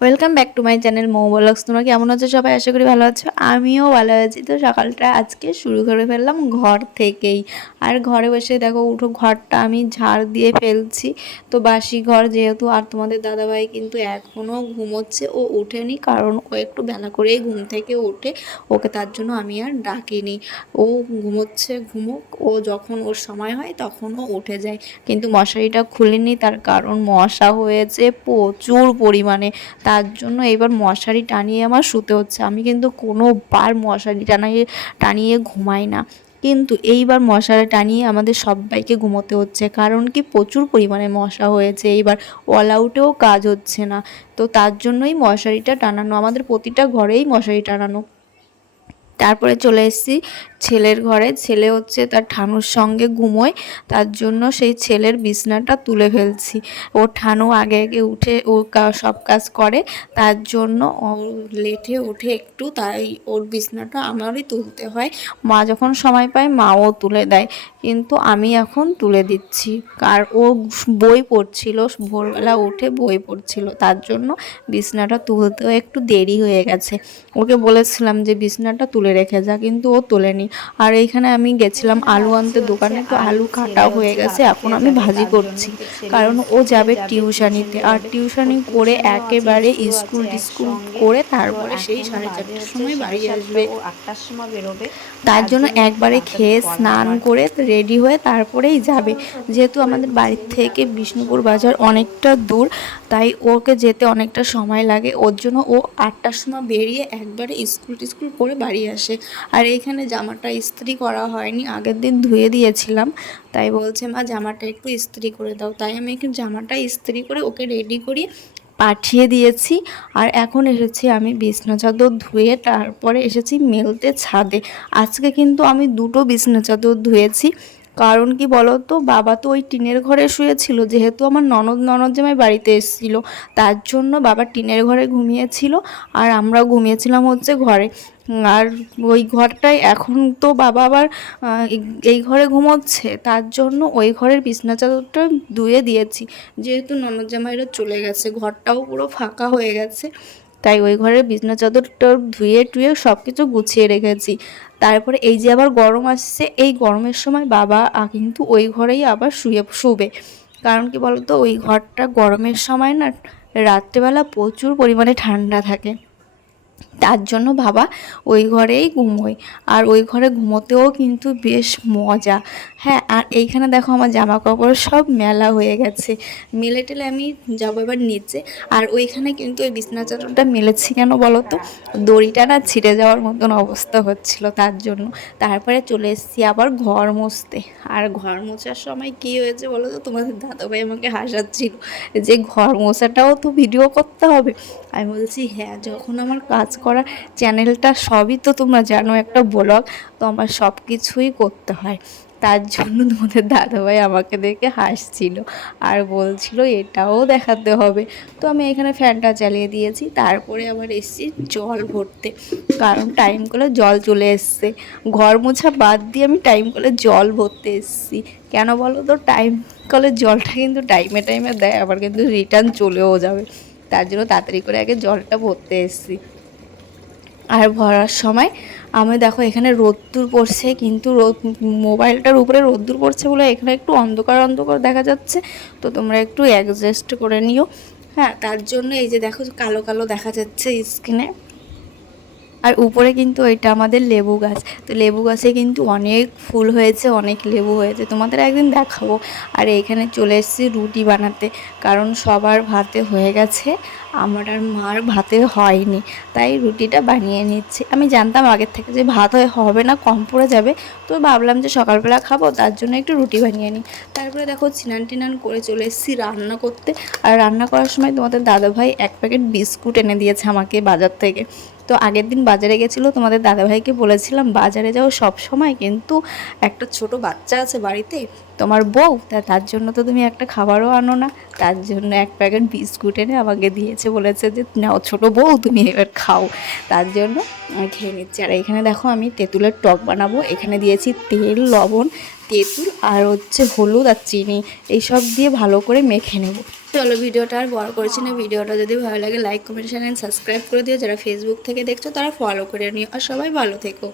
Welcome back to my channel Mou blogs. তোমরা কেমন আছো সবাই? আশা করি ভালো আছো, আমিও ভালো আছি। তো সকালটা আজকে শুরু করে ফেললাম ঘর থেকেই। আর ঘরে বসে দেখো ঘরটা আমি ঝাড় দিয়ে ফেলছি। তো বাসি ঘর যেহেতু, আর তোমাদের দাদাভাই কিন্তু এখনও ঘুমোচ্ছে, ও ওঠেনি কারণ ও একটু বেলা করেই ঘুম থেকে ওঠে। ওকে তার জন্য আমি আর ডাকিনি। ও ঘুমোচ্ছে, ঘুমোক, ও যখন ওর সময় হয় তখন ও উঠে যায়। কিন্তু মশারিটা খুলিনি, তার কারণ মশা হয়েছে প্রচুর পরিমাণে। তার জন্য এবার মশারি টানিয়ে আমার শুতে হচ্ছে। আমি কিন্তু কোনোবার মশারি টানিয়ে ঘুমাই না, কিন্তু এইবার মশারি টানিয়ে আমাদের সবাইকে ঘুমোতে হচ্ছে। কারণ কি, প্রচুর পরিমাণে মশা হয়েছে, এইবার অল আউটেও কাজ হচ্ছে না। তো তার জন্যই মশারিটা টানানো, আমাদের প্রতিটা ঘরেই মশারি টানানো। তারপরে চলে এসেছি ছেলের ঘরে। ছেলে হচ্ছে তার ঠানুর সঙ্গে ঘুমোয়, তার জন্য সেই ছেলের বিছনাটা তুলে ফেলছি। ও ঠানু আগে আগে উঠে ও সব কাজ করে, তার জন্য ও লেটে ওঠে একটু, তাই ওর বিছনাটা আমারই তুলতে হয়। মা যখন সময় পায় মাও তুলে দেয়, কিন্তু আমি এখন তুলে দিচ্ছি। আর ও বই পড়ছিল, ভোরবেলা উঠে বই পড়ছিল, তার জন্য বিছনাটা তুলতেও একটু দেরি হয়ে গেছে। ওকে বলেছিলাম যে বিছনাটা তুলে রেখে যা, কিন্তু ও তোলেনি। আর এইখানে আমি গেছিলাম এখানে আলু ভাবছি আনতে হচ্ছে দোকানে, তো আলু, আলু ছেলে কাটাও হয়ে হচ্ছে গেছে, ভাত এখন খেয়ে আমি যাবে, ভাজি তার জন্য করছি। তো ছেলে কারণ ও স্কুলে যাবে যাবে, টিউশনিতে, টিউশনে আর যাবে। টিউশনি ওর করে টিউশনিও আছে, একেবারে স্কুলও আছে স্কুল টিস্কুল একসঙ্গে। করে তো তারপরে সেই এখন বাজে 7:30টার হচ্ছে সময় বাড়ি 7:30, আসবে। ও 8টার সময় বেরোবে। তার তার জন্য জন্য একটু একবারে তাড়াতাড়ি খেয়ে করা স্নান আমার। করে রেডি হয়ে তারপরেই যাবে। যেহেতু আমাদের বাড়ি থেকে বিষ্ণুপুর বাজার অনেকটা দূর, তাই ওকে যেতে অনেকটা সময় লাগে। ওর জন্য ও 8টার সময় বেরিয়ে একবারে স্কুল টিস্কুল করে বাড়ি আসে। আর এইখানে জামাটা ইস্ত্রি করা হয়নি, আগের দিন ধুয়ে দিয়েছিলাম, তাই বলছে মা জামাটা একটু ইস্ত্রি করে দাও। তাই আমি একটু জামাটা ইস্ত্রি করে ওকে রেডি করি পাঠিয়ে দিয়েছি। আর এখন এসেছি আমি বিছনা চাদর ধুয়ে, তারপরে এসেছি মেলতে ছাদে। আজকে কিন্তু আমি দুটো বিছনা চাদর ধুয়েছি। কারণ কি বলো তো, বাবা তো ওই টিনের ঘরে শুয়েছিল, যেহেতু আমার ননদ জামাই বাড়িতে এসেছিল, তার জন্য বাবা টিনের ঘরে ঘুমিয়েছিল, আর আমরাও ঘুমিয়েছিলাম হচ্ছে ঘরে। আর ওই ঘরটায় এখন তো বাবা আবার এই ঘরে ঘুমোচ্ছে, তার জন্য ওই ঘরের বিছনা চাদরটা ধুয়ে দিয়েছি। যেহেতু ননদ জামাইরা চলে গেছে, ঘরটাও পুরো ফাঁকা হয়ে গেছে, তাই ওই ঘরের বিছনা চাদরটা ধুয়ে টুয়ে সব কিছু গুছিয়ে রেখেছি। তারপরে এই যে আবার গরম আসছে, এই গরমের সময় বাবা কিন্তু ওই ঘরেই আবার শুবে। কারণ কি বলতো, ওই ঘরটা গরমের সময় না রাত্রেবেলা প্রচুর পরিমাণে ঠান্ডা থাকে, তার জন্য বাবা ওই ঘরেই ঘুমোয়। আর ওই ঘরে ঘুমোতেও কিন্তু বেশ মজা। হ্যাঁ, আর এইখানে দেখো আমার জামা কাপড় সব মেলা হয়ে গেছে। মেলে টেলে আমি যাবো এবার নিচে। আর ওইখানে কিন্তু ওই বিছনা চাদরটা মেলেছি কেন বলো তো, দড়িটা না ছিঁড়ে যাওয়ার মতন অবস্থা হচ্ছিল, তার জন্য। তারপরে চলে এসেছি আবার ঘর মুছতে। আর ঘর মোছার সময় কী হয়েছে বলো তো, তোমাদের দাদাভাই আমাকে হাসাচ্ছিল যে ঘর মোছাটাও তো ভিডিও করতে হবে। আমি বলছি হ্যাঁ, যখন আমার কাজ করা চ্যানেলটা, সবই তো তোমরা জানো একটা ব্লগ, তো আমার সব কিছুই করতে হয়। তার জন্য তোমাদের দাদাভাই আমাকে দেখে হাসছিল আর বলছিল এটাও দেখাতে হবে। তো আমি এখানে ফ্যানটা চালিয়ে দিয়েছি, তারপরে আবার এসেছি জল ভরতে, কারণ টাইম করে জল চলে এসছে। ঘর মোছা বাদ দিয়ে আমি টাইম করে জল ভরতে এসেছি। কেন বলো তো, টাইম কলের জলটা কিন্তু টাইমে টাইমে দেয়, আবার কিন্তু রিটার্ন চলেও যাবে, তার জন্য তাড়াতাড়ি করে আগে জলটা ভরতে এসেছি। আর ভরার সময় আমি দেখো এখানে রোদ্দুর পড়ছে, কিন্তু মোবাইলটার উপরে রোদ্দুর পড়ছে বলে এখানে একটু অন্ধকার অন্ধকার দেখা যাচ্ছে, তো তোমরা একটু অ্যাডজাস্ট করে নিও। হ্যাঁ, তার জন্য এই যে দেখো কালো কালো দেখা যাচ্ছে স্ক্রিনে। আর উপরে কিন্তু এটা আমাদের লেবু গাছ, তো লেবু গাছে কিন্তু অনেক ফুল হয়েছে, অনেক লেবু হয়েছে, তোমাদের একদিন দেখাবো। আর এখানে চলে এসেছি রুটি বানাতে, কারণ সবার ভাতে হয়ে গেছে, আমার আর মার ভাতে হয়নি, তাই রুটিটা বানিয়ে নিচ্ছি। আমি জানতাম আগের থেকে যে ভাত হবে না, কম পড়ে যাবে, তো ভাবলাম যে সকালবেলা খাবো, তার জন্য একটু রুটি বানিয়ে নিই। তারপরে দেখো স্নান টিনান করে চলে এসেছি রান্না করতে। আর রান্না করার সময় তোমাদের দাদাভাই এক প্যাকেট বিস্কুট এনে দিয়েছে আমাকে বাজার থেকে। তো আগের দিন বাজারে গেছিলো, তোমাদের দাদাভাইকে বলেছিলাম বাজারে যাও সব সময়, কিন্তু একটা ছোট বাচ্চা আছে বাড়িতে, তোমার বউ, তার জন্য তো তুমি একটা খাবারও আনো না, তার জন্য এক প্যাকেট বিস্কুট এনে আমাকে দিয়েছে, বলেছে যে নাও ছোট বউ তুমি এবার খাও, তার জন্য আমি খেয়ে নিচ্ছি। আর এখানে দেখো আমি তেঁতুলের টক বানাবো, এখানে দিয়েছি তেল লবণ, তেঁতুল আর হচ্ছে হলুদ আর চিনি এইসব দিয়ে ভালো করে মেখে নেব। চলো ভিডিওটা আর বড় করছি না, ভিডিওটা যদি ভালো লাগে like comment share and subscribe করে দিও, যারা ফেসবুক থেকে দেখছো তারা ফলো করে নিও, আর সবাই ভালো থেকো।